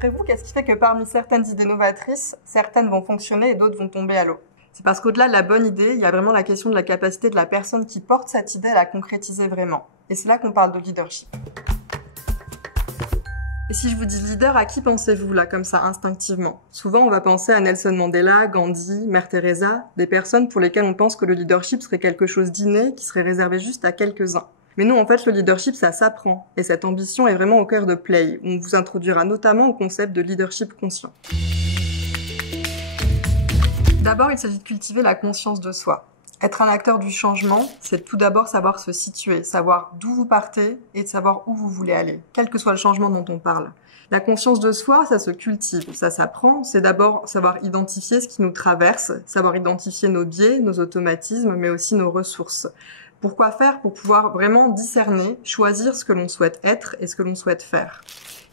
D'après vous, qu'est-ce qui fait que parmi certaines idées novatrices, certaines vont fonctionner et d'autres vont tomber à l'eau? C'est parce qu'au-delà de la bonne idée, il y a vraiment la question de la capacité de la personne qui porte cette idée à la concrétiser vraiment. Et c'est là qu'on parle de leadership. Et si je vous dis leader, à qui pensez-vous là, comme ça, instinctivement? Souvent, on va penser à Nelson Mandela, Gandhi, Mère Teresa, des personnes pour lesquelles on pense que le leadership serait quelque chose d'inné, qui serait réservé juste à quelques-uns. Mais non, en fait, le leadership, ça s'apprend. Et cette ambition est vraiment au cœur de Play, où on vous introduira notamment au concept de leadership conscient. D'abord, il s'agit de cultiver la conscience de soi. Être un acteur du changement, c'est tout d'abord savoir se situer, savoir d'où vous partez et de savoir où vous voulez aller, quel que soit le changement dont on parle. La conscience de soi, ça se cultive, ça s'apprend. C'est d'abord savoir identifier ce qui nous traverse, savoir identifier nos biais, nos automatismes, mais aussi nos ressources. Pourquoi faire? Pour pouvoir vraiment discerner, choisir ce que l'on souhaite être et ce que l'on souhaite faire.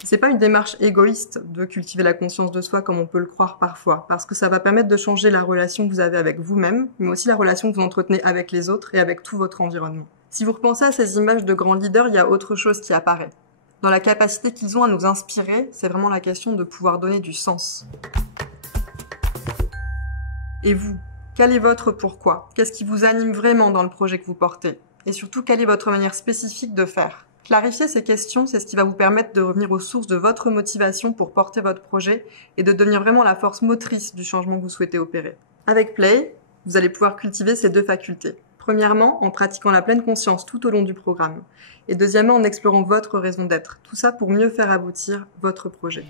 C'est pas une démarche égoïste de cultiver la conscience de soi comme on peut le croire parfois, parce que ça va permettre de changer la relation que vous avez avec vous-même, mais aussi la relation que vous entretenez avec les autres et avec tout votre environnement. Si vous repensez à ces images de grands leaders, il y a autre chose qui apparaît. Dans la capacité qu'ils ont à nous inspirer, c'est vraiment la question de pouvoir donner du sens. Et vous, quel est votre pourquoi? Qu'est-ce qui vous anime vraiment dans le projet que vous portez? Et surtout, quelle est votre manière spécifique de faire? Clarifier ces questions, c'est ce qui va vous permettre de revenir aux sources de votre motivation pour porter votre projet et de devenir vraiment la force motrice du changement que vous souhaitez opérer. Avec Play, vous allez pouvoir cultiver ces deux facultés. Premièrement, en pratiquant la pleine conscience tout au long du programme. Et deuxièmement, en explorant votre raison d'être. Tout ça pour mieux faire aboutir votre projet.